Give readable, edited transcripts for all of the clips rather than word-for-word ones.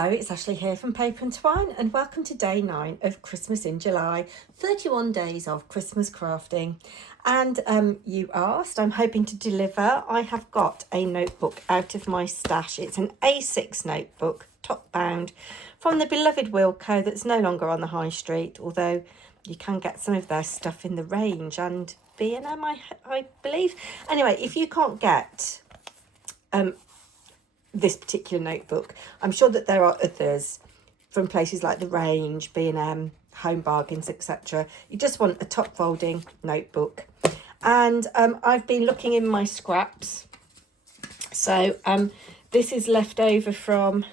Hello, it's Ashley here from Paper and Twine, and welcome to day 9 of Christmas in July, 31 days of Christmas crafting. And you asked, I'm hoping to deliver. I have got a notebook out of my stash. It's an A6 notebook, top bound, from the beloved Wilko that's no longer on the high street, although you can get some of their stuff in the range and B&M, I believe. Anyway, if you can't get this particular notebook, I'm sure that there are others from places like the Range, B&M, Home Bargains, etc. You just want a top folding notebook. And I've been looking in my scraps. So this is left over from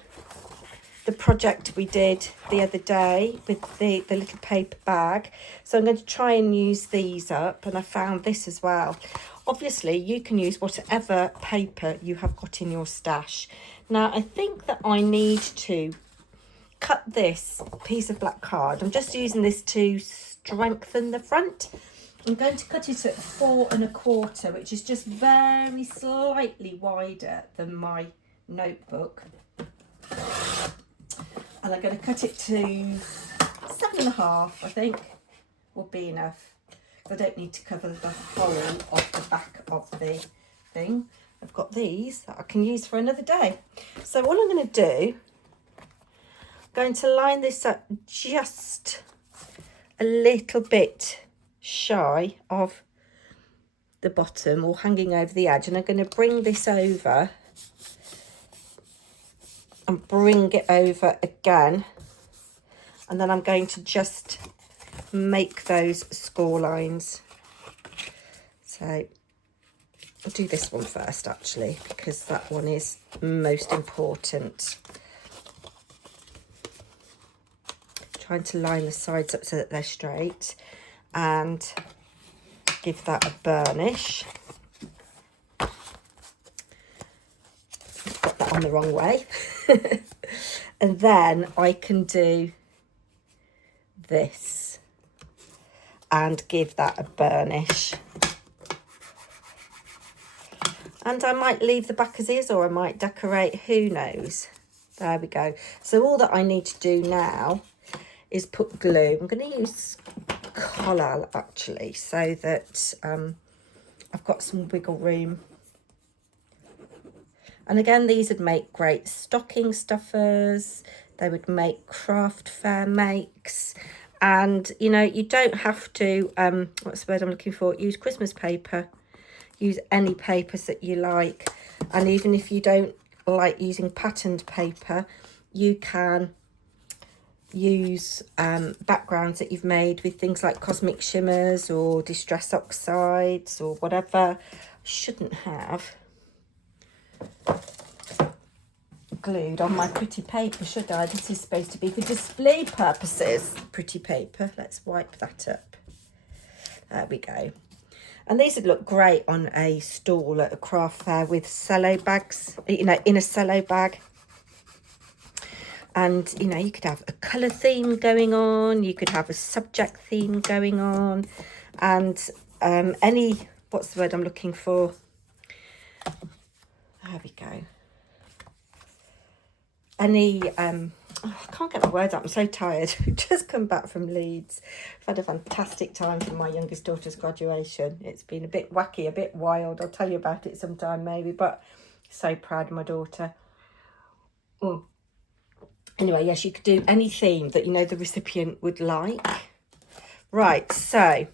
the project we did the other day with the little paper bag. So I'm going to try and use these up, and I found this as well. Obviously, you can use whatever paper you have got in your stash. Now, I think that I need to cut this piece of black card. I'm just using this to strengthen the front. I'm going to cut it at 4 1/4, which is just very slightly wider than my notebook. And I'm going to cut it to 7 1/2, I think, will be enough. I don't need to cover the whole of the back of the thing. I've got these that I can use for another day. So all I'm going to do, I'm going to line this up just a little bit shy of the bottom or hanging over the edge, and I'm going to bring this over and bring it over again, and then I'm going to just make those score lines. So I'll do this one first actually, because that one is most important. Trying to line the sides up so that they're straight and give that a burnish. Got that on the wrong way. And then I can do this and give that a burnish. And I might leave the back as is, or I might decorate, who knows. There we go. So all that I need to do now is put glue. I'm going to use Collal actually, so that I've got some wiggle room. And again, these would make great stocking stuffers. They would make craft fair makes. And, you know, you don't have to, what's the word I'm looking for? Use Christmas paper. Use any papers that you like. And even if you don't like using patterned paper, you can use backgrounds that you've made with things like cosmic shimmers or distress oxides or whatever. Shouldn't have glued on my pretty paper, should I? This is supposed to be for display purposes. Pretty paper. Let's wipe that up. There we go. And these would look great on a stall at a craft fair with cello bags, you know, in a cello bag. And, you know, you could have a colour theme going on. You could have a subject theme going on. And any, what's the word I'm looking for? There we go. Any, I can't get the word out, I'm so tired. I've just come back from Leeds. I've had a fantastic time for my youngest daughter's graduation. It's been a bit wacky, a bit wild. I'll tell you about it sometime maybe, but so proud of my daughter. Anyway, yes, you could do any theme that you know the recipient would like. Right, so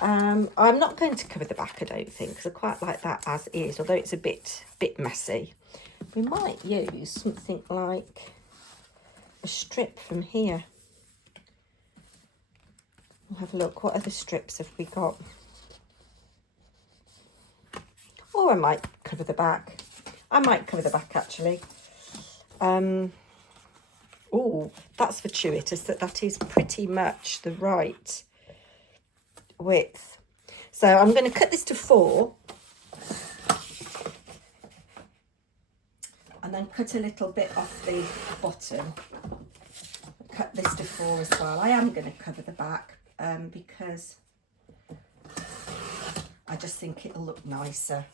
I'm not going to cover the back, I don't think, because I quite like that as is, although it's a bit messy. We might use something like a strip from here. We'll have a look. What other strips have we got? Or I might cover the back. I might cover the back actually. Oh, that's fortuitous that is pretty much the right width. So I'm going to cut this to 4. And then cut a little bit off the bottom. Cut this to 4 as well. I am going to cover the back because I just think it'll look nicer.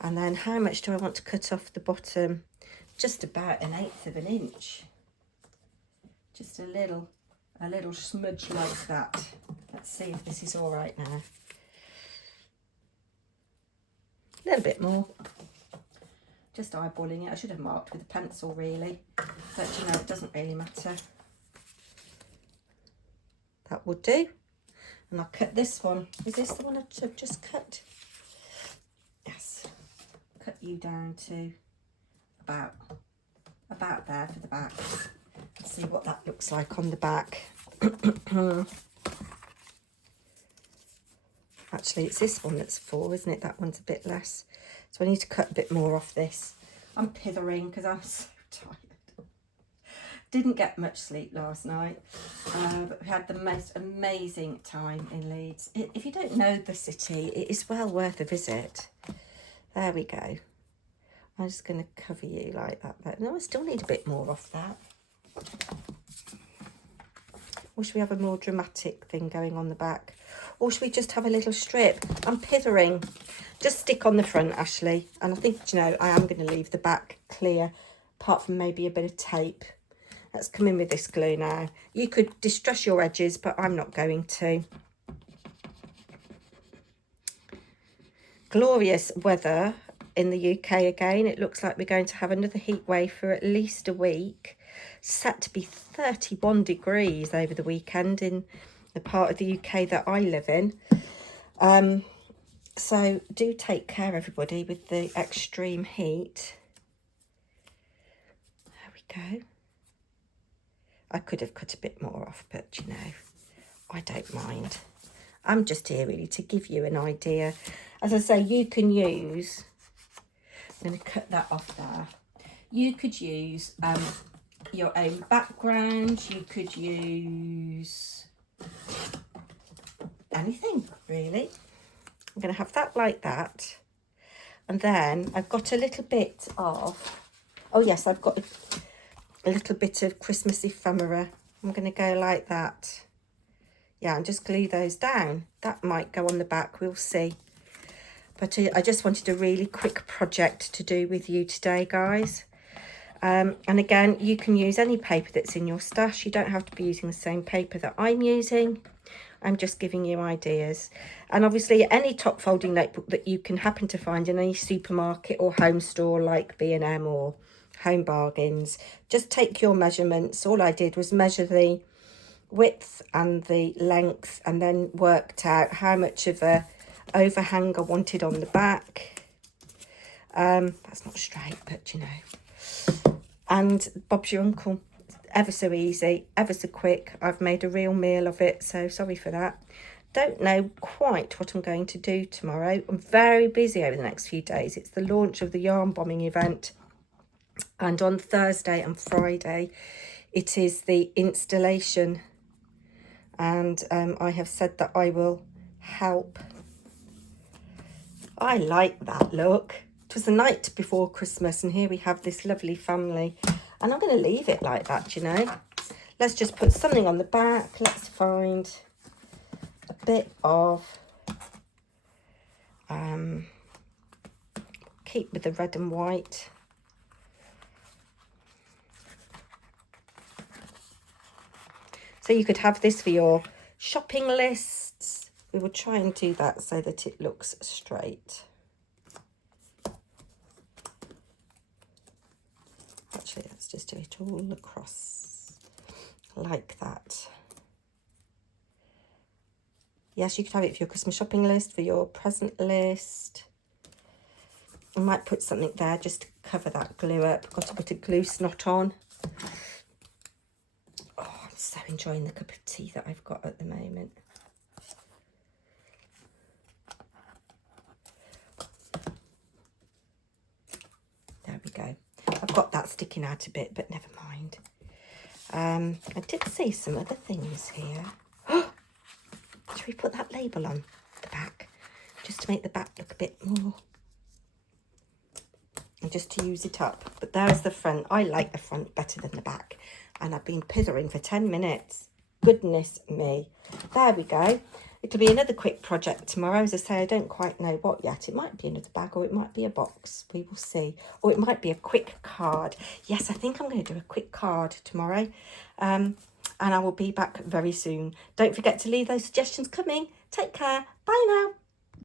And then how much do I want to cut off the bottom? just about 1/8 of an inch. Just a little smudge like that. Let's see if this is all right now. A little bit more. Just eyeballing it. I should have marked with a pencil really, but you know, it doesn't really matter. That would do. And I'll cut this one. Is this the one I've just cut? Yes. Cut you down to about there for the back. Let's see what that looks like on the back. Actually, it's this one that's 4, isn't it? That one's a bit less. So I need to cut a bit more off this. I'm pithering because I'm so tired. Didn't get much sleep last night, but we had the most amazing time in Leeds. If you don't know the city, it is well worth a visit. There we go. I'm just going to cover you like that. But no, I still need a bit more off that. Or should we have a more dramatic thing going on the back? Or should we just have a little strip? I'm pithering. Just stick on the front, Ashley. And I think, you know, I am going to leave the back clear, apart from maybe a bit of tape. Let's come in with this glue now. You could distress your edges, but I'm not going to. Glorious weather in the UK again. It looks like we're going to have another heat wave for at least a week. Set to be 31 degrees over the weekend in the part of the UK that I live in. So do take care, everybody, with the extreme heat. There we go. I could have cut a bit more off, but you know, I don't mind. I'm just here really to give you an idea. As I say, you can use, I'm going to cut that off there. You could use your own background. You could use anything really. I'm going to have that like that. And then I've got a little bit of, oh yes, I've got a little bit of Christmas ephemera. I'm going to go like that. Yeah, and just glue those down. That might go on the back, we'll see. But I just wanted a really quick project to do with you today, guys. And again, you can use any paper that's in your stash. You don't have to be using the same paper that I'm using. I'm just giving you ideas. And obviously any top folding notebook that you can happen to find in any supermarket or home store like B&M or Home Bargains, just take your measurements. All I did was measure the width and the length and then worked out how much of a overhang I wanted on the back. That's not straight, but you know. And Bob's your uncle. Ever so easy, ever so quick. I've made a real meal of it, so sorry for that. Don't know quite what I'm going to do tomorrow. I'm very busy over the next few days. It's the launch of the yarn bombing event, and on Thursday and Friday it is the installation, and I have said that I will help. I like that look. It was the night before Christmas and here we have this lovely family. And I'm going to leave it like that, you know. Let's just put something on the back. Let's find a bit of, keep with the red and white. So you could have this for your shopping lists. We will try and do that so that it looks straight. Actually, let's just do it all across like that. Yes, you could have it for your Christmas shopping list, for your present list. I might put something there just to cover that glue up. Got to put a glue snot on. Oh, I'm so enjoying the cup of tea that I've got at the moment. There we go. I've got that sticking out a bit, but never mind. I did see some other things here. Should we put that label on the back? Just to make the back look a bit more. And just to use it up. But there's the front. I like the front better than the back. And I've been pithering for 10 minutes. Goodness me. There we go. It'll be another quick project tomorrow. As I say, I don't quite know what yet. It might be another bag or it might be a box. We will see. Or it might be a quick card. Yes, I think I'm going to do a quick card tomorrow. And I will be back very soon. Don't forget to leave those suggestions coming. Take care. Bye now.